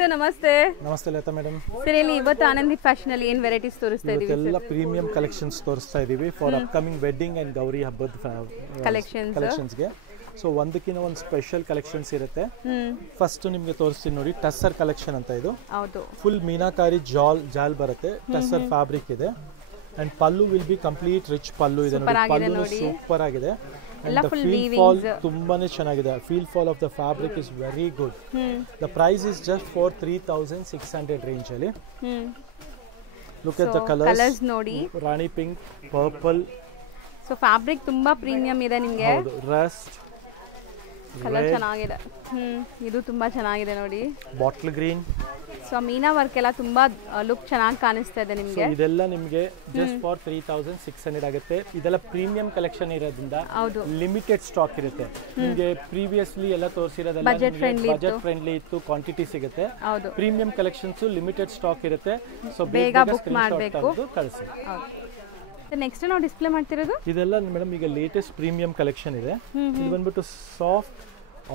Sir ನಮಸ್ತೆ. ನಮಸ್ತೆ Lata madam. Sir ಇಲ್ಲಿ ಇವತ್ತು ಆನಂದಿ ಫ್ಯಾಷನ್ ಅಲ್ಲಿ ಏನು ವೆರೈಟೀಸ್ ತೋರಿಸ್ತಾ ಇದೀವಿ? ಎಲ್ಲ ಪ್ರೀಮಿಯಂ ಕಲೆಕ್ಷನ್ಸ್ ತೋರಿಸ್ತಾ ಇದೀವಿ for upcoming wedding and Gauri ಹಬ್ಬದ ಕಲೆಕ್ಷನ್ಸ್ಗೆ. ಸೊ ಒಂದಕ್ಕಿಂತ ಒಂದು ಸ್ಪೆಷಲ್ ಕಲೆಕ್ಷನ್ಸ್ ಇರುತ್ತೆ. ಫಸ್ಟ್ ನಿಮಗೆ ತೋರಿಸ್ತೀನಿ ನೋಡಿ, ಟಸ್ಸರ್ ಕಲೆಕ್ಷನ್ ಅಂತ. ಇದು ಫುಲ್ ಮೀನಾಕಾರಿ ಜಾಲ್ ಬರುತ್ತೆ, ಟಸ್ಸರ್ ಫ್ಯಾಬ್ರಿಕ್ ಇದೆ and pallu will be complete rich pallu ಇದೆ ನೋಡಿ. ಪಲ್ಲು ಸೂಪರ್ ಆಗಿದೆ and the feel fall ತುಂಬಾನೇ ಚೆನ್ನಾಗಿದೆ. Feel fall of the fabric is very good. The price is just for 3600 range ಅಲ್ಲಿ. Look at the colors ನೋಡಿ, ರಾಣಿ ಪಿಂಕ್, ಪರ್ಪಲ್. ಸೊ ಫ್ಯಾಬ್ರಿಕ್ ತುಂಬಾ premium ಇದೆ ನಿಮಗೆ. ಹೌದು, ರಸ್ಟ್ ಕಲರ್ ಚೆನ್ನಾಗಿದೆ. ಇದು ತುಂಬಾ ಚೆನ್ನಾಗಿದೆ ನೋಡಿ, ಬಾಟಲ್ ಗ್ರೀನ್. ಸೊ ಮೀನಾ ವರ್ಕ್ ಎಲ್ಲ ತುಂಬಾ ಲುಕ್ ಚೆನ್ನಾಗಿ ಕಾಣಿಸ್ತಾ ಇದೆ ನಿಮಗೆ. ಇದೆಲ್ಲ ನಿಮಗೆ ಜಸ್ಟ್ ಫಾರ್ 3600 ಆಗುತ್ತೆ. ಇದೆಲ್ಲ ಪ್ರೀಮಿಯಂ ಕಲೆಕ್ಷನ್ ಇರೋದ್ರಿಂದ ಲಿಮಿಟೆಡ್ ಸ್ಟಾಕ್ ಇರುತ್ತೆ. ನಿಮಗೆ ಪ್ರೀವಿಯಸ್ಲಿ ಎಲ್ಲ ತೋರಿಸಿರೋದೆಲ್ಲ ಬಜೆಟ್ ಫ್ರೆಂಡ್ಲಿ ಇತ್ತು, ಕ್ವಾಂಟಿಟಿ ಸಿಗುತ್ತೆ. ಪ್ರೀಮಿಯಂ ಕಲೆಕ್ಷನ್ಸ್ ಲಿಮಿಟೆಡ್ ಸ್ಟಾಕ್ ಇರುತ್ತೆ. ಸೊ ಬೇಗ ಬುಕ್ ಮಾಡಬೇಕು, ಕಳಿಸಿ. ನೆಕ್ಸ್ಟ್ ನಾವು ಡಿಸ್ಪ್ಲೇ ಮಾಡ್ತಿರೋದು ಇದೆಲ್ಲ ಮೇಡಮ್ ಈಗ ಲೇಟೆಸ್ಟ್ ಪ್ರೀಮಿಯಂ ಕಲೆಕ್ಷನ್ ಇದೆ. ಇದು ಬಂದ್ಬಿಟ್ಟು soft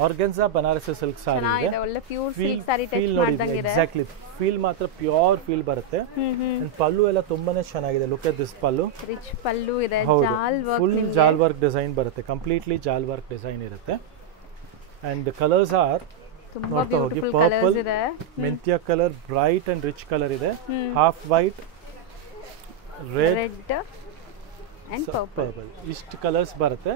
organza Banarasi silk sari ಇದೆ. ಒಳ್ಳೆ ಪ್ಯೂರ್ ಸಿಲ್ಕ್ ಸಾರಿ ಟಚ್ ಮಾಡ್ದಂಗೆ ಇದೆ. ಎಕ್ಸಾಕ್ಟ್ಲಿ, ಫೀಲ್ ಮಾತ್ರ ಪ್ಯೂರ್ ಫೀಲ್ ಬರುತ್ತೆ. ಅಂಡ್ ಪಲ್ಲು ಎಲ್ಲ ತುಂಬಾನೇ ಚೆನ್ನಾಗಿದೆ. Look at this pallu, rich pallu ಇದೆ, ಜಾಲ್ ವರ್ಕ್, ಫುಲ್ ಜಾಲ್ ವರ್ಕ್ ಡಿಸೈನ್ ಬರುತ್ತೆ, ಕಂಪ್ಲೀಟ್ಲಿ ಜಾಲ್ ವರ್ಕ್ ಡಿಸೈನ್ ಇರುತ್ತೆ. ಅಂಡ್ ಕಲರ್ಸ್ ಆರ್ ತುಂಬಾ ಬ್ಯೂಟಿಫುಲ್ ಕಲರ್ಸ್ ಇದೆ. ಮೆಂತ್ಯ colour, bright and rich colour ಇದೆ, half white, red and purple. ಇಷ್ಟು ಕಲರ್ಸ್ ಬರುತ್ತೆ.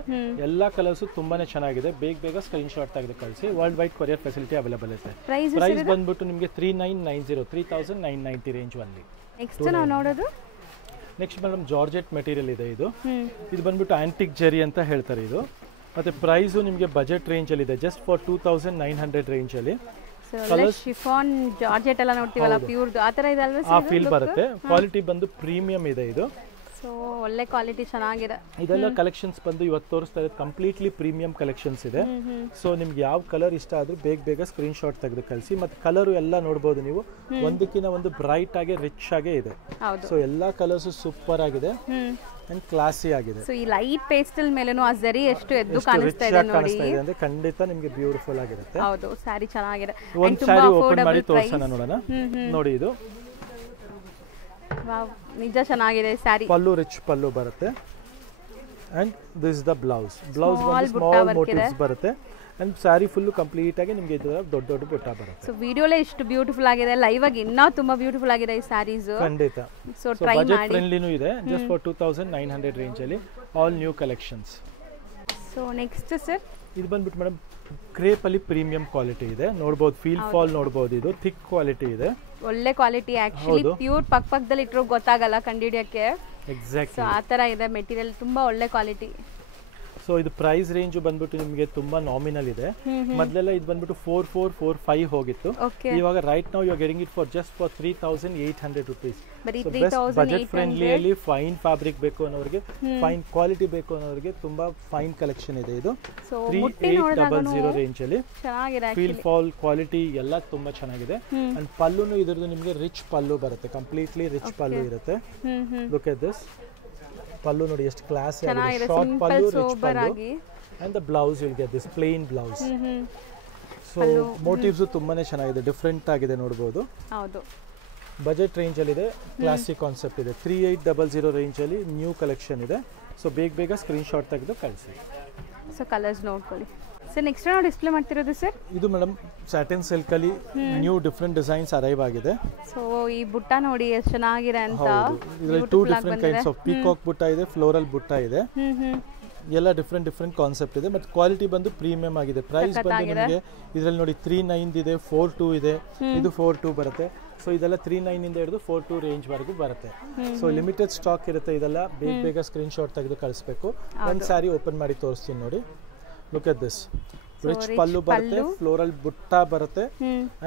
ಎಲ್ಲ ಕಲರ್ಸ್ ತುಂಬಾನೇ ಚೆನ್ನಾಗಿದೆ. ಬೇಗ ಸ್ಕ್ರೀನ್ ಶಾಟ್ ತೆಗೆದು ಕಳಿಸಿ. World wide courier facility available ಇದೆ. ಪ್ರೈಸ್ ಬಂದ್ಬಿಟ್ಟು ನಿಮಗೆ 3990, 3990 ರೇಂಜ್ ಅಲ್ಲಿ. ನೆಕ್ಸ್ಟ್ ನಾವು ನೋಡೋದು ನೆಕ್ಸ್ಟ್ ಮೇಡಮ್ ಜಾರ್ಜೆಟ್ ಮೆಟೀರಿಯಲ್ ಇದೆ. ಇದು ಬಂದ್ಬಿಟ್ಟು ಆಂಟಿಕ್ ಜೆರಿ ಅಂತ ಹೇಳ್ತಾರೆ ಇದು. ಮತ್ತೆ ಪ್ರೈಸ್ ನಿಮಗೆ ಬಜೆಟ್ ರೇಂಜ್ ಅಲ್ಲಿ ಇದೆ, ಜಸ್ಟ್ ಫಾರ್ 2900 ರೇಂಜ್ ಅಲ್ಲಿ. ಶಿಫಾನ್ ಜಾರ್ಜೆಟ್ ಎಲ್ಲ ನೋಡ್ತೀವಲ್ಲ, ಪ್ಯೂರ್ ಆ ತರ ಇದೆ ಅಲ್ವಾ? ಆ ಫೀಲ್ ಬರುತ್ತೆ. ಕ್ವಾಲಿಟಿ ಬಂದು ಪ್ರೀಮಿಯಂ ಇದೆ ಇದು. ಸೊ ಒಳ್ಳೆ ಕ್ವಾಲಿಟಿ ಚೆನ್ನಾಗಿದೆ. ಇದೆಲ್ಲ ಕಲೆಕ್ಷನ್ಸ್ ಬಂದು ಇವತ್ತು ತೋರಿಸ್ತಾ ಇರೋದು ಕಂಪ್ಲೀಟ್ಲಿ ಪ್ರೀಮಿಯಂ ಕಲೆಕ್ಷನ್ಸ್ ಇದೆ. ಸೊ ನಿಮ್ಗೆ ಯಾವ ಕಲರ್ ಇಷ್ಟ ಆದ್ರೂ ಬೇಗ ಸ್ಕ್ರೀನ್ ಶಾಟ್ ತೆಗೆದು ಕಳಿಸಿ. ಮತ್ತೆ ಕಲರ್ ಎಲ್ಲ ನೋಡಬಹುದು ನೀವು, ಒಂದಕ್ಕಿಂತ ಒಂದು ಬ್ರೈಟ್ ಆಗಿ ರಿಚ್ ಆಗೇ ಇದೆ. ಸೊ ಎಲ್ಲಾ ಕಲರ್ಸ್ ಸೂಪರ್ ಆಗಿದೆ ಅಂಡ್ ಕ್ಲಾಸಿ ಆಗಿದೆ. ಸೊ ಈ ಲೈಟ್ ಪೇಸ್ಟಲ್ ಮೇಲೇನು ಆ ಜರಿ ಎಷ್ಟು ಎದ್ದು ಕಾಣಿಸ್ತಾ ಇದೆ ನೋಡಿ. ಅಂದ್ರೆ ಖಂಡಿತ ನಿಮಗೆ ಬ್ಯೂಟಿಫುಲ್ ಆಗಿರುತ್ತೆ. ಹೌದು, ಸಾರಿ ಚೆನ್ನಾಗಿದೆ. ಒಂದು ಸಾರಿ ಓಪನ್ ಮಾಡಿ ತೋರಿಸೋಣ, ನೋಡೋಣ. ನೋಡಿ, ಇದು ವಾವ್, ನಿಜ ಚೆನ್ನಾಗಿದೆ ಸ್ಯಾರಿ. ಪಲ್ಲು ರಿಚ್ ಪಲ್ಲು ಬರುತ್ತೆ and this is the blouse. Blouse ಬಂದು ಸ್ಮಾಲ್ ಮೋಟಿವ್ಸ್ ಬರುತ್ತೆ ಅಂಡ್ ಸ್ಯಾರಿ ಫುಲ್ ಕಂಪ್ಲೀಟ್ ಆಗಿ ನಿಮಗೆ ಇದರ ದೊಡ್ಡ ಬುಟ್ಟ ಬರುತ್ತೆ. ಸೊ ವಿಡಿಯೋಲೇ ಇಷ್ಟು ಬ್ಯೂಟಿಫುಲ್ ಆಗಿದೆ, ಲೈವ್ ಆಗಿ ಇನ್ನೂ ತುಂಬಾ ಬ್ಯೂಟಿಫುಲ್ ಆಗಿದೆ ಈ ಸ್ಯಾರೀಸ್. ಖಂಡಿತ. ಸೊ ಟ್ರೈ ಮಾಡಿ. ಬಜೆಟ್ ಫ್ರೆಂಡ್ಲಿನೂ ಇದೆ, ಜಸ್ಟ್ ಫಾರ್ 2900 ರೇಂಜ್ ಅಲ್ಲಿ all new collections. So next sir, ಇದು ಬಂದ್ಬಿಟ್ಟು ಮೇಡಮ್ ಕ್ರೇಪ್ ಅಲ್ಲಿ ಪ್ರೀಮಿಯಂ ಕ್ವಾಲಿಟಿ ಇದೆ. ನೋಡಬಹುದು, ಫೀಲ್ ಫಾಲ್ ನೋಡಬಹುದು. ಇದು ಥಿಕ್ ಕ್ವಾಲಿಟಿ ಇದೆ, ಒಳ್ಳೆ ಕ್ವಾಲಿಟಿ. ಆಕ್ಚುಲಿ ಪ್ಯೂರ್ ಪಕ್ಕದಲ್ಲಿ ಇಟ್ಟರು ಗೊತ್ತಾಗಲ್ಲ ಕಂಡಿಡಿಯಕ್ಕೆ. ಎಕ್ಸಾಕ್ಟ್ಲಿ. ಸೊ ಆ ತರ ಇದೆ ಮೆಟೀರಿಯಲ್, ತುಂಬಾ ಒಳ್ಳೆ ಕ್ವಾಲಿಟಿ. ಸೊ ಇದು ಪ್ರೈಸ್ ರೇಂಜ್ ಬಂದ್ಬಿಟ್ಟು ನಿಮಗೆ ತುಂಬಾ ನಾಮಿನಲ್ ಇದೆ. ಮೊದಲೆಲ್ಲ ಇದು ಬಂದ್ಬಿಟ್ಟು 4445 ಹೋಗಿತ್ತು. ಇವಾಗ right now you are getting it for just for 3800 rupees. Budget ಫ್ರೆಂಡ್ಲಿಯಲ್ಲಿ ಫೈನ್ ಫ್ಯಾಬ್ರಿಕ್ ಬೇಕು ಅನ್ನೋರಿಗೆ, ಫೈನ್ ಕ್ವಾಲಿಟಿ ಬೇಕು ಅನ್ನೋರಿಗೆ ತುಂಬಾ ಫೈನ್ ಕಲೆಕ್ಷನ್ ಇದೆ. ಇದು 3800 ರೇಂಜ್ ಅಲ್ಲಿ. ಫೀಲ್ ಫಾಲ್ ಕ್ವಾಲಿಟಿ ಎಲ್ಲ ತುಂಬಾ ಚೆನ್ನಾಗಿದೆ. ಅಂಡ್ ಪಲ್ಲುನು ಇದ್ರದ್ದು ನಿಮಗೆ ರಿಚ್ ಪಲ್ಲು ಬರುತ್ತೆ, ಕಂಪ್ಲೀಟ್ಲಿ ರಿಚ್ ಪಲ್ಲು ಇರುತ್ತೆ. ಲುಕ್ ಎಟ್ ದಿಸ್ ಪಲ್ಲು ನೋಡಿ, ಎಷ್ಟು ಕ್ಲಾಸಿ ಆಗಿದೆ. Short pallu, rich pallu and the blouse will get this plain blouse. So motives ತುಂಬಾನೇ ಚೆನ್ನಾಗಿದೆ, ಡಿಫರೆಂಟ್ ಆಗಿದೆ, ನೋಡಬಹುದು. ಹೌದು, ಬಜೆಟ್ ರೇಂಜ್ ಅಲ್ಲಿ ಇದೆ, ಕ್ಲಾಸಿಕ್ ಕಾನ್ಸೆಪ್ಟ್ ಇದೆ. 3800 ರೇಂಜ್ ಅಲ್ಲಿ ನ್ಯೂ ಕಲೆಕ್ಷನ್ ಇದೆ. ಸೊ ಬೇಗ ಸ್ಕ್ರೀನ್ ಶಾಟ್ ತೆಗೆದು ಕಳಿಸಿ. ಸೊ ಕಲರ್ಸ್ ನೋಡ್ಕೊಳ್ಳಿ. ಸರ್ ನೆಕ್ಸ್ಟ್ ನಾವು ಡಿಸ್ಪ್ಲೇ ಮಾಡ್ತಿರೋದು ಸರ್, ಇದು ಮೇಡಮ್ ಸ್ಯಾಟಿನ್ ಸಿಲ್ಕ್ ಅಲ್ಲಿ ನ್ಯೂ ಡಿಫರೆಂಟ್ ಡಿಸೈನ್ಸ್ ಅರೈವ್ ಆಗಿದೆ. ಸೊ ಈ ಬುಟ್ಟ ನೋಡಿ ಎಷ್ಟು ಚೆನ್ನಾಗಿದೆ ಅಂತ. ಇದರಲ್ಲಿ 2 ಡಿಫರೆಂಟ್ ಕೈಂಡ್ಸ್ ಆಫ್ ಪೀಕಾಕ್ ಬುಟ್ಟ ಇದೆ, ಫ್ಲೋರಲ್ ಬುಟ್ಟ ಇದೆ. ಎಲ್ಲ ಡಿಫರೆಂಟ್ ಕಾನ್ಸೆಪ್ಟ್ ಇದೆ. ಮತ್ತೆ ಕ್ವಾಲಿಟಿ ಬಂದು ಪ್ರೀಮಿಯಂ ಆಗಿದೆ. ಪ್ರೈಸ್ ಬಂದು ನಿಮಗೆ ಇದರಲ್ಲಿ ನೋಡಿ 39 ಇದೆ, 42 ಇದೆ, ಇದು 42 ಬರುತ್ತೆ. ಸೊ ಇದೆಲ್ಲ 39 ಇಂದ ಹಿಡಿದು 42 ರೇಂಜ್ ವರೆಗೂ ಬರುತ್ತೆ. ಸೊ ಲಿಮಿಟೆಡ್ ಸ್ಟಾಕ್ ಇರುತ್ತೆ. ಇದೆಲ್ಲ ಬೇಗ ಸ್ಕ್ರೀನ್ ಶಾಟ್ ತೆಗೆದು ಕಳಿಸ್ಬೇಕು. ಒಂದು ಸ್ಯಾರಿ ಓಪನ್ ಮಾಡಿ ತೋರಿಸ್ತೀನಿ ನೋಡಿ. ಲುಕ್ ಅಟ್ ದಿಸ್, ರಿಚ್ ಪಲ್ಲು ಬರುತ್ತೆ, ಫ್ಲೋರಲ್ ಬುಟ್ಟ ಬರುತ್ತೆ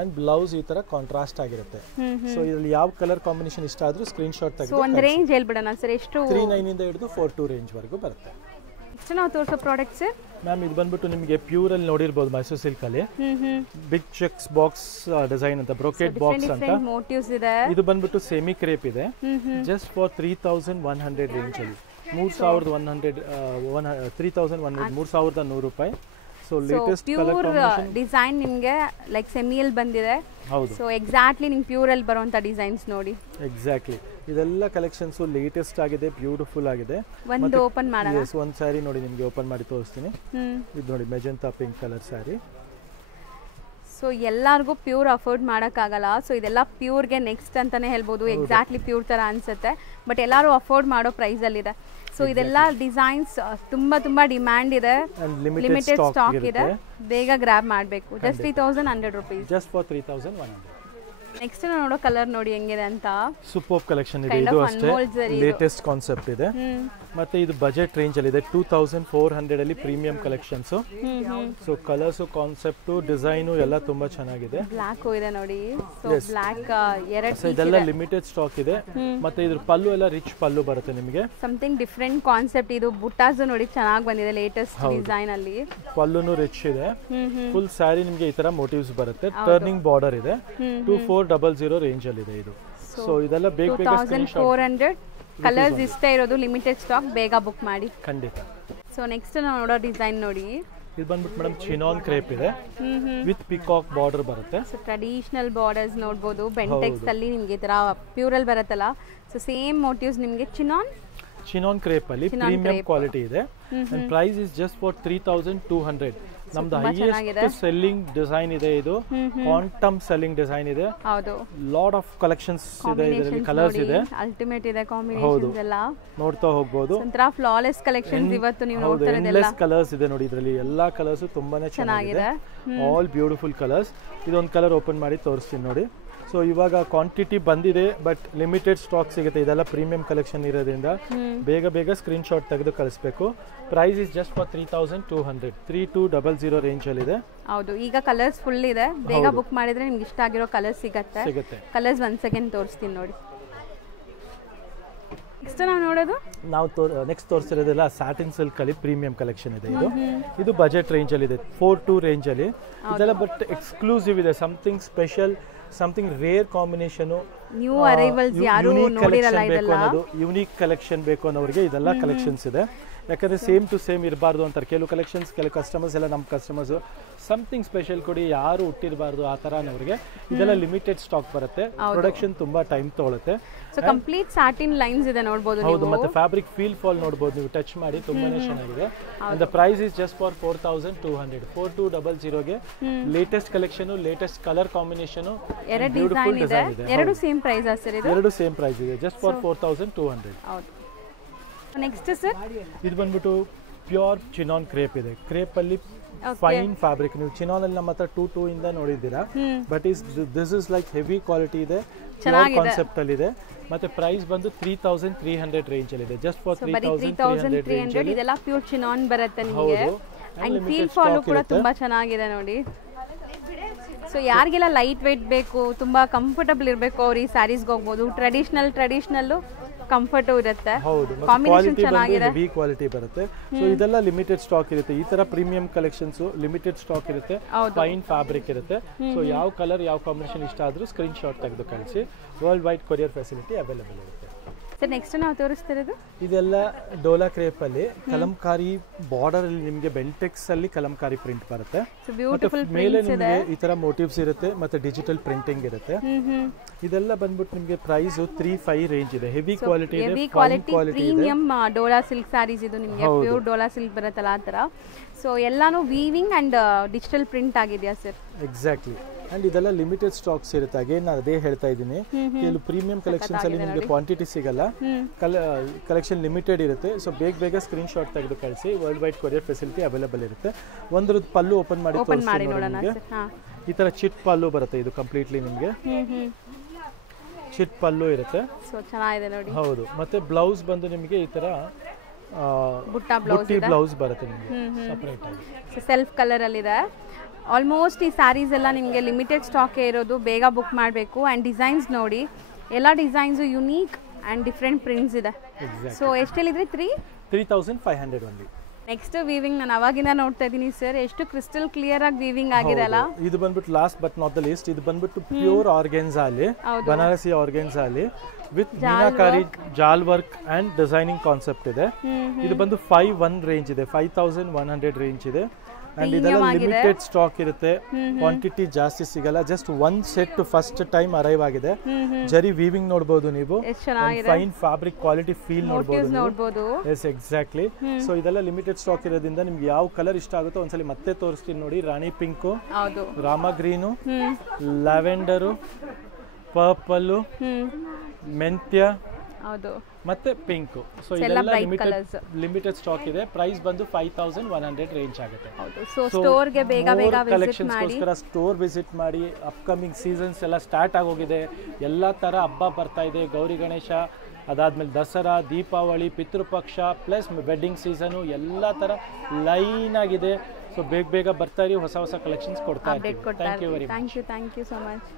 ಅಂಡ್ ಬ್ಲೌಸ್ ಈ ತರ ಕಾಂಟ್ರಾಸ್ಟ್ ಆಗಿರುತ್ತೆ. ಸೊ ಇದರಲ್ಲಿ ಯಾವ ಕಲರ್ ಕಾಂಬಿನೇಷನ್ ಇಷ್ಟ ಆದ್ರೂ ಸ್ಕ್ರೀನ್ ಶಾಟ್ ತೆಗೆದು ಒಂದು ರೇಂಜ್ ಹೇಳ್ಬಿಡೋಣ ಸರ್, ಎಷ್ಟು? 39 ಇಂದ ಹಿಡಿದು 42 ರೇಂಜ್ ವರೆಗೂ ಬರುತ್ತೆ. ನೆಕ್ಸ್ಟ್ ನಾವು ತೋರಿಸೋ ಪ್ರಾಡಕ್ಟ್ ಸರ್, ಮ್ಯಾಮ್ ಇದು ಬಂದ್ಬಿಟ್ಟು ನಿಮಗೆ ಪ್ಯೂರ್ ಅಲ್ಲಿ ನೋಡಿರ್ಬೋದು, ಮೈಸೂರು ಸಿಲ್ಕ್ ಅಲ್ಲಿ ಬಿಗ್ ಚೆಕ್ಸ್ ಬಾಕ್ಸ್ ಡಿಸೈನ್ ಅಂತ, ಬ್ರೋಕೆಟ್ ಬಾಕ್ಸ್ ಅಂತ ಮೋಟಿವ್ಸ್ ಇದೆ. ಇದು ಬಂದ್ಬಿಟ್ಟು ಸೆಮಿ ಕ್ರೇಪ್ ಇದೆ, ಜಸ್ಟ್ ಫಾರ್ 3100 ರೇಂಜ್ ಅಲ್ಲಿ. 3100 ರೂಪಾಯಿ. So so latest pure design ನಿಮಗೆ ಲೈಕ್ ಸೆಮಿಯಲ್ಲಿ ಬಂದಿದೆ. ಹೌದು. ಸೊ ಎಕ್ಸಾಕ್ಟ್ಲಿ ನಿಮ್ಗೆ ಪ್ಯೂರಲ್ಲಿ ಬರುವಂಥ ಡಿಸೈನ್ಸ್ ನೋಡಿ. ಎಕ್ಸಾಕ್ಟ್ಲಿ ಇದೆಲ್ಲ ಕಲೆಕ್ಷನ್ಸ್ ಲೇಟೆಸ್ಟ್ ಆಗಿದೆ, ಬ್ಯೂಟಿಫುಲ್ ಆಗಿದೆ. ಒಂದು ಓಪನ್ ಮಾಡೋಣ. ಒಂದು ಸ್ಯಾರಿ ನೋಡಿ ನಿಮಗೆ ಓಪನ್ ಮಾಡಿ ತೋರಿಸ್ತೀನಿ. ಇದು ನೋಡಿ magenta pink colour sari. So ಎಲ್ಲರಿಗೂ ಪ್ಯೂರ್ ಅಫೋರ್ಡ್ ಮಾಡೋಕ್ಕಾಗಲ್ಲ. ಸೊ ಇದೆಲ್ಲ ಪ್ಯೂರ್ಗೆ ನೆಕ್ಸ್ಟ್ ಅಂತಲೇ ಹೇಳ್ಬೋದು. ಎಕ್ಸಾಕ್ಟ್ಲಿ ಪ್ಯೂರ್ ಥರ ಅನಿಸುತ್ತೆ, ಬಟ್ ಎಲ್ಲರೂ ಅಫೋರ್ಡ್ ಮಾಡೋ ಪ್ರೈಸಲ್ಲಿದೆ. ಸೊ ಇದೆಲ್ಲ ಡಿಸೈನ್ಸ್ ತುಂಬ ಡಿಮ್ಯಾಂಡ್ ಇದೆ, ಲಿಮಿಟೆಡ್ ಸ್ಟಾಕ್ ಇದೆ, ಬೇಗ ಗ್ರ್ಯಾಬ್ ಮಾಡಬೇಕು. Just 3100 rupees. Just for 3100. Next ನೋಡೋ ಕಲರ್ ನೋಡಿ ಹೆಂಗಿದೆ ಅಂತ. ಸೂಪರ್ ಕಲೆಕ್ಷನ್ ಇದೆ, ಇದು ಅಷ್ಟೇ ಲೇಟೆಸ್ಟ್ ಕಾನ್ಸೆಪ್ಟ್ ಇದೆ. ಮತ್ತೆ ಇದು ಬಜೆಟ್ ರೇಂಜ್ ಅಲ್ಲಿ ಇದೆ, 2400 ಅಲ್ಲಿ premium collections. So colours, concept, design ಎಲ್ಲ ತುಂಬಾ ಚೆನ್ನಾಗಿದೆ. ಬ್ಲಾಕ್ ಇದೆ ನೋಡಿ. ಸೊ ಬ್ಲಾಕ್ ಎರಡು ಇದೆಲ್ಲ ಲಿಮಿಟೆಡ್ ಸ್ಟಾಕ್ ಇದೆ. ಮತ್ತೆ ಇದ್ರ ಪಲ್ಲು ಎಲ್ಲ ರಿಚ್ ಪಲ್ಲು ಬರುತ್ತೆ ನಿಮಗೆ. Something different concept. ಇದು ಬುಟ್ಟಾಸ್ ನೋಡಿ ಚೆನ್ನಾಗಿ ಬಂದಿದೆ, ಲೇಟೆಸ್ಟ್ ಡಿಸೈನ್ ಅಲ್ಲಿ. ಪಲ್ಲುನು ರಿಚ್ ಇದೆ. ಫುಲ್ ಸ್ಯಾರಿ ನಿಮಗೆ ಈ ತರ ಮೋಟಿವ್ಸ್ ಬರುತ್ತೆ. ಟರ್ನಿಂಗ್ ಬಾರ್ಡರ್ ಇದೆ. 2400 ರೇಂಜ್ ಅಲ್ಲಿ ಇದೆ ಇದು. ಸೊ ಇದೆಲ್ಲ ಬೇಗ 2400. ಕಲರ್ಸ್ ಇಷ್ಟೇ ಇರೋದು, ಲಿಮಿಟೆಡ್ ಸ್ಟಾಕ್, ಬೇಗ ಬುಕ್ ಮಾಡಿ ಖಂಡಿತ. ಸೊ ನೆಕ್ಸ್ಟ್ ನಾವು ನೋಡೋ ಡಿಸೈನ್ ನೋಡಿ. ಇದು ಬಂದ್ಬಿಟ್ಟು ಮೇಡಮ್ ಚಿನಾನ್ ಕ್ರೇಪ್ ಇದೆ, ವಿತ್ ಪಿಕಾಕ್ ಬಾರ್ಡರ್ ಬರುತ್ತೆ. ಸೊ ಟ್ರೆಡಿಷನಲ್ ಬಾರ್ಡರ್ಸ್ ನೋಡ್ಬೋದು. ಬೆಂಟೆಕ್ಸ್ ಅಲ್ಲಿ ನಿಮಗೆ ಈ ತರ ಪ್ಯೂರಲ್ ಬರುತ್ತಲ್ಲ. ಸೊ ಸೇಮ್ ಮೋಟಿವ್ಸ್ ನಿಮಗೆ ಚಿನಾನ್ ಕ್ರೇಪ್ ಅಲ್ಲಿ ಪ್ರೀಮಿಯಂ ಕ್ವಾಲಿಟಿ ಇದೆ. And price is just for 3200. ನಮ್ದು ಹೈಯೆಸ್ಟ್ ಸೆಲ್ಲಿಂಗ್ ಡಿಸೈನ್ ಇದೆ ಇದು. ಕ್ವಾಂಟಮ್ ಸೆಲ್ಲಿಂಗ್ ಡಿಸೈನ್ ಇದೆ. ಹೌದು. ಲಾಟ್ ಆಫ್ ಕಲೆಕ್ಷನ್ಸ್ ಇದೆ, ಇದರಲ್ಲಿ ಕಲರ್ಸ್ ಇದೆ. ಅಲ್ಟಿಮೇಟ್ ಇದೆ ಕಾಂಬಿನೇಷನ್ಸ್ ಎಲ್ಲ. ನೋಡ್ತಾ ಹೋಗಬಹುದು. ಒಂಥರಾ ಫ್ಲಾಲೆಸ್ ಕಲೆಕ್ಷನ್ಸ್ ಇವತ್ತು ನೀವು ನೋಡ್ತಾ ಇರೋದೆಲ್ಲ. ಕಲರ್ಸ್ ಇದೆ ನೋಡಿ, ಇದರಲ್ಲಿ ಎಲ್ಲಾ ಕಲರ್ಸ್ ತುಂಬಾನೇ ಚೆನ್ನಾಗಿದೆ. All beautiful colours. ಇದೊಂದು ಕಲರ್ ಓಪನ್ ಮಾಡಿ ತೋರಿಸ್ತೀನಿ ನೋಡಿ. ಸೊ ಇವಾಗ ಕ್ವಾಂಟಿಟಿ ಬಂದಿದೆ, ಬಟ್ ಲಿಮಿಟೆಡ್ ಸ್ಟಾಕ್ ಸಿಗುತ್ತೆ. ಇದೆಲ್ಲ ಪ್ರೀಮಿಯಂ ಕಲೆಕ್ಷನ್ ಇರೋದ್ರಿಂದ ಬೇಗ ಸ್ಕ್ರೀನ್ ಶಾಟ್ ತೆಗೆದು ಕಳಿಸ್ಬೇಕು. Price is just for 3200. 3200 range ಅಲ್ಲಿ ಇದೆ. ಹೌದು. ಈಗ ಕಲರ್ಸ್ ಫುಲ್ ಇದೆ, ಬೇಗ ಬುಕ್ ಮಾಡಿದ್ರೆ ನಿಮ್ಗೆ ಇಷ್ಟ ಆಗಿರೋ ಕಲರ್ ಸಿಗುತ್ತೆ. ಕಲರ್ಸ್ ಒಂದ್ ಸೆಕೆಂಡ್ ತೋರಿಸ್ತೀನಿ ನೋಡಿ. ನೆಕ್ಸ್ಟ್ ನಾವು ನೋಡೋದು, ನೆಕ್ಸ್ಟ್ ತೋರಿಸಿರೋದೆಲ್ಲ ಸ್ಯಾಟಿನ್ ಸಿಲ್ಕ್ ಅಲ್ಲಿ ಪ್ರೀಮಿಯಂ ಕಲೆಕ್ಷನ್ ಇದೆ. ಇದು ಬಜೆಟ್ ರೇಂಜ್ ಅಲ್ಲಿ ಇದೆ, 42 ರೇಂಜ್ ಅಲ್ಲಿ. ಇದೆಲ್ಲ ಬಟ್ ಎಕ್ಸ್ಕ್ಲೂಸಿವ್ ಇದೆ, something special, something rare combination. New arrivals ಯಾರು ನೋಡಿರಲ್ಲ ಇದೆಲ್ಲ. ಯುನೀಕ್ ಕಲೆಕ್ಷನ್ ಬೇಕು ಅನ್ನೋರಿಗೆ ಇದೆಲ್ಲ ಕಲೆಕ್ಷನ್ಸ್ ಇದೆ. ಯಾಕಂದ್ರೆ ಸೇಮ್ ಟು ಸೇಮ್ ಇರಬಾರ್ದು ಅಂತಾರೆ ಕೆಲವು ಕಲೆಕ್ಷನ್ಸ್. ಕೆಲವು ಕಸ್ಟಮರ್ಸ್ ಎಲ್ಲ ನಮ್ಮ ಕಸ್ಟಮರ್ಸ್ ಸಮಥಿಂಗ್ ಸ್ಪೆಷಲ್ ಕೊಡಿ, ಯಾರು ಹುಟ್ಟಿರಬಾರ್ದು ಆ ಥರ ಅನ್ನೋರಿಗೆ ಇದೆಲ್ಲ ಲಿಮಿಟೆಡ್ ಸ್ಟಾಕ್ ಬರುತ್ತೆ. ಪ್ರೊಡಕ್ಷನ್ ತುಂಬಾ ಟೈಮ್ ತಗೊಳುತ್ತೆ. ಸೊ ಕಂಪ್ಲೀಟ್ ಸ್ಯಾಟಿನ್ ಲೈನ್ಸ್ ಇದೆ ನೋಡಬಹುದು. ಹೌದು. ಮತ್ತೆ ಫ್ಯಾಬ್ರಿಕ್ ಫೀಲ್ ಫಾಲ್ ನೋಡಬಹುದು ನೀವು, ಟಚ್ ಮಾಡಿ ತುಂಬಾನೇ ಚೆನ್ನಾಗಿದೆ. And the price is just for 4200. 4200 ಗೆ latest collection, latest colour combination, ಎರಡು ಡಿಸೈನ್ ಇದೆ. ಎರಡು ಸೇಮ್ ಪ್ರೈಸ್ ಸರ್ ಇದು? ಎರಡು ಸೇಮ್ ಪ್ರೈಸ್ ಇದೆ, ಜಸ್ಟ್ ಫಾರ್ 4200. ಹೌದು. ನೆಕ್ಸ್ಟ್ ಸರ್, ಇದು ಬಂದ್ಬಿಟ್ಟು ಪ್ಯೂರ್ ಚಿನಾನ್ ಕ್ರೇಪ್ ಇದೆ. ಕ್ರೇಪ್ ಅಲ್ಲಿ ಫೈನ್ ಫ್ಯಾಬ್ರಿಕ್. ನೀವು ಚಿನಾನ್ ಅಲ್ಲಿ ನಮ್ಮ ಹತ್ರ 2 ಇಂದ ನೋಡಿದ್ದೀರಾ, but this is like heavy quality ಇದೆ, ಕಾನ್ಸೆಪ್ಟ್ ಅಲ್ಲಿ ಇದೆ. ಮತ್ತೆ ಪ್ರೈಸ್ ಬಂದು 3300 ರೇಂಜ್ ಅಲ್ಲಿ ಇದೆ, ಜಸ್ಟ್ ಫಾರ್ 3300 ರೇಂಜ್ ಅಲ್ಲಿ. ಇದೆಲ್ಲ ಪ್ಯೂರ್ ಚಿನಾನ್ ಬರುತ್ತೆ ನಿಮಗೆ. ಅಂಡ್ ಫೀಲ್ ಫಾಲ್ ಕೂಡ ತುಂಬಾ ಚೆನ್ನಾಗಿದೆ ನೋಡಿ. ಸೊ ಯಾರಿಗೆಲ್ಲ ಲೈಟ್ ವೇಟ್ ಬೇಕು, ತುಂಬಾ ಕಂಫರ್ಟಬಲ್ ಇರಬೇಕು, ಅವ್ರು ಈ ಸ್ಯಾರೀಸ್ಗೆ ಹೋಗ್ಬೋದು. ಟ್ರೆಡಿಷನಲ್ ಕಂಫರ್ಟ್ ಇರುತ್ತೆ. ಕಾಂಬಿನೇಷನ್ ಚೆನ್ನಾಗಿದೆ, ಹೆವಿ ಕ್ವಾಲಿಟಿ ಬರುತ್ತೆ. ಸೊ ಇದೆಲ್ಲ ಲಿಮಿಟೆಡ್ ಸ್ಟಾಕ್ ಇರುತ್ತೆ. ಈ ತರ ಪ್ರೀಮಿಯಂ ಕಲೆಕ್ಷನ್ಸ್ ಲಿಮಿಟೆಡ್ ಸ್ಟಾಕ್ ಇರುತ್ತೆ, ಫೈನ್ ಫ್ಯಾಬ್ರಿಕ್ ಇರುತ್ತೆ. ಸೊ ಯಾವ ಕಲರ್ ಯಾವ ಕಾಂಬಿನೇಷನ್ ಇಷ್ಟ ಆದ್ರೂ ಸ್ಕ್ರೀನ್ ಶಾಟ್ ತೆಗೆದು ಕಳಿಸಿ. World wide courier facility available ಇರುತ್ತೆ. ನೆಕ್ಸ್ಟ್ ನಾವು ತೋರಿಸ್ತಿರೋದು ಇದೆಲ್ಲ ಡೋಲಾ ಕ್ರೇಪ್ ಅಲ್ಲಿ ಕಲಂಕಾರಿ ಬಾರ್ಡರ್ ಅಲ್ಲಿ ನಿಮಗೆ ಬೆಂಟೆಕ್ಸ್ ಅಲ್ಲಿ ಕಲಂಕಾರಿ ಪ್ರಿಂಟ್ ಬರುತ್ತೆ. ಮೇಲೆ ನಿಮಗೆ ಈ ತರ ಮೋಟಿವ್ಸ್ ಇರುತ್ತೆ, ಮತ್ತೆ ಡಿಜಿಟಲ್ ಪ್ರಿಂಟಿಂಗ್ ಇರುತ್ತೆ. ಇದೆಲ್ಲ ಬಂದ್ಬಿಟ್ಟು ನಿಮಗೆ ಪ್ರೈಸ್ 35 ರೇಂಜ್ ಇದೆ. ಹೆವಿ ಕ್ವಾಲಿಟಿ ಇದೆ, ಪ್ರೀಮಿಯಂ ಡೋಲಾ ಸಿಲ್ಕ್ ಸ್ಯಾರೀಸ್ ಇದು ನಿಮಗೆ. ಪ್ಯೂರ್ ಡೋಲಾ ಸಿಲ್ಕ್ ಬರುತ್ತಲ್ಲ ಆ ತರ. ಸೊ ಎಲ್ಲಾನು ವೀವಿಂಗ್ ಅಂಡ್ ಡಿಜಿಟಲ್ ಪ್ರಿಂಟ್ ಆಗಿದೆಯಾ ಸರ್? ಎಕ್ಸಾಕ್ಟ್ಲಿ. ಅಂಡ್ ಇದೆಲ್ಲ ಲಿಮಿಟೆಡ್ ಸ್ಟಾಕ್ಸ್ ಇರುತ್ತೆ. ಅಗೇನ್ ನಾನು ಅದೇ ಹೇಳ್ತಾ ಇದ್ದೀನಿ, ಕೆಲವು ಪ್ರೀಮಿಯಂ ಕಲೆಕ್ಷನ್ಸ್ ಅಲ್ಲಿ ನಿಮಗೆ ಕ್ವಾಂಟಿಟಿ ಸಿಗಲ್ಲ, ಕಲೆಕ್ಷನ್ ಲಿಮಿಟೆಡ್ ಇರುತ್ತೆ. ಸೊ ಬೇಗ ಸ್ಕ್ರೀನ್ ಶಾಟ್ ತೆಗೆದು ಕಳಿಸಿ. World wide courier facility available ಇರುತ್ತೆ. ಒಂದ್ರದ್ದು ಪಲ್ಲು ಓಪನ್ ಮಾಡಿ ನಿಮಗೆ ಈ ತರ ಚಿಟ್ ಪಲ್ಲು ಬರುತ್ತೆ. ಇದು ಕಂಪ್ಲೀಟ್ಲಿ ನಿಮಗೆ ಚಿಟ್ ಪಲ್ಲು ಇರುತ್ತೆ. ಸೊ ಚೆನ್ನಾಗಿದೆ ನೋಡಿ. ಹೌದು. ಮತ್ತೆ ಬ್ಲೌಸ್ ಬಂದು ನಿಮಗೆ ಈ ತರ ಬುಟ್ಟಿ ಬ್ಲೌಸ್ ಬರುತ್ತೆ ನಿಮಗೆ ಸಪರೇಟ್ ಆಗಿ. ಸೆಲ್ಫ್ ಕಲರ್ ಅಲ್ಲಿ ಇದೆ. ಆಲ್ಮೋಸ್ಟ್ ಈ ಸ್ಯಾರೀಸ್ ಎಲ್ಲ ನಿಮಗೆ ಲಿಮಿಟೆಡ್ ಸ್ಟಾಕೇ ಇರೋದು, ಬೇಗ ಬುಕ್ ಮಾಡಬೇಕು. ಆ್ಯಂಡ್ ಡಿಸೈನ್ಸ್ ನೋಡಿ, ಎಲ್ಲ designs unique and different prints ಇದೆ. ಸೊ ಎಷ್ಟೆಲ್ಲಿದ್ರೆ 3500 only. ನೆಕ್ಸ್ಟ್ ವೀವಿಂಗ್ ನಾನು ಅವಾಗಿಂದ ನೋಡ್ತಾ ಇದ್ದೀನಿ ಸರ್, ಎಷ್ಟು ಕ್ರಿಸ್ಟಲ್ ಕ್ಲಿಯರ್ ಆಗಿ ವೀವಿಂಗ್ ಆಗಿದೆ ಅಲ್ಲ. ಇದು ಬಂದ್ಬಿಟ್ಟು last but not the least, ಇದು ಬಂದ್ಬಿಟ್ಟು ಪ್ಯೂರ್ ಆರ್ಗೆನ್ಸಾ ಅಲ್ಲಿ, ಬನಾರಸಿ ಆರ್ಗೆನ್ಸಾ ಅಲ್ಲಿ ವಿತ್ ಮೀನಾಕಾರಿ ಜಾಲ್ ವರ್ಕ್ ಅಂಡ್ ಡಿಸೈನಿಂಗ್ ಕಾನ್ಸೆಪ್ಟ್ ಇದೆ. ಇದು ಬಂದು 51 ರೇಂಜ್ ಇದೆ, 5100 ರೇಂಜ್ ಇದೆ. ಅಂಡ್ ಇದೆಲ್ಲ ಲಿಮಿಟೆಡ್ ಸ್ಟಾಕ್ ಇರುತ್ತೆ, ಕ್ವಾಂಟಿಟಿ ಜಾಸ್ತಿ ಸಿಗಲ್ಲ. ಜಸ್ಟ್ ಒಂದ್ ಸೆಟ್ ಫಸ್ಟ್ ಟೈಮ್ ಅರೈವ್ ಆಗಿದೆ. ಜರಿ ವೀವಿಂಗ್ ನೋಡಬಹುದು ನೀವು, ಫೈನ್ ಫ್ಯಾಬ್ರಿಕ್ ಕ್ವಾಲಿಟಿ ಫೀಲ್ ನೋಡಬಹುದು. Yes exactly. ಸೊ ಇದೆಲ್ಲ ಲಿಮಿಟೆಡ್ ಸ್ಟಾಕ್ ಇರೋದ್ರಿಂದ ನಿಮ್ಗೆ ಯಾವ ಕಲರ್ ಇಷ್ಟ ಆಗುತ್ತೋ ಒಂದ್ಸಲಿ ಮತ್ತೆ ತೋರಿಸ್ತೀನಿ ನೋಡಿ. ರಾಣಿ ಪಿಂಕು, ರಾಮ ಗ್ರೀನು, ಲ್ಯಾವೆಂಡರು, ಪರ್ಪಲ್, ಮೆಂತ್ಯ ಮತ್ತೆ ಪಿಂಕ್. ಸೊ ಇದೆಲ್ಲ ಲಿಮಿಟೆಡ್ ಸ್ಟಾಕ್ ಇದೆ. ಪ್ರೈಸ್ ಬಂದು 5100 ರೇಂಜ್ ಆಗುತ್ತೆ. ಸೊ ಸ್ಟೋರ್ಗೆ ಬೇಗ ಬೇಗ ಕಲೆಕ್ಷನ್ಸ್ ಗೋಸ್ಕರ ಸ್ಟೋರ್ ವಿಸಿಟ್ ಮಾಡಿ. ಅಪ್ಕಮಿಂಗ್ ಸೀಸನ್ಸ್ ಎಲ್ಲ ಸ್ಟಾರ್ಟ್ ಆಗೋಗಿದೆ. ಎಲ್ಲ ತರ ಹಬ್ಬ ಬರ್ತಾ ಇದೆ. ಗೌರಿ ಗಣೇಶ ಅದಾದ್ಮೇಲೆ ದಸರಾ, ದೀಪಾವಳಿ, ಪಿತೃಪಕ್ಷ ಪ್ಲಸ್ ವೆಡ್ಡಿಂಗ್ ಸೀಸನು ಎಲ್ಲ ತರ ಲೈನ್ ಆಗಿದೆ. ಸೊ ಬೇಗ ಬೇಗ ಬರ್ತಾ ಇರಿ, ಹೊಸ ಹೊಸ ಕಲೆಕ್ಷನ್ಸ್ ಕೊಡ್ತಾ ಇರ್ತೀವಿ. Thank you very much. Thank you so much.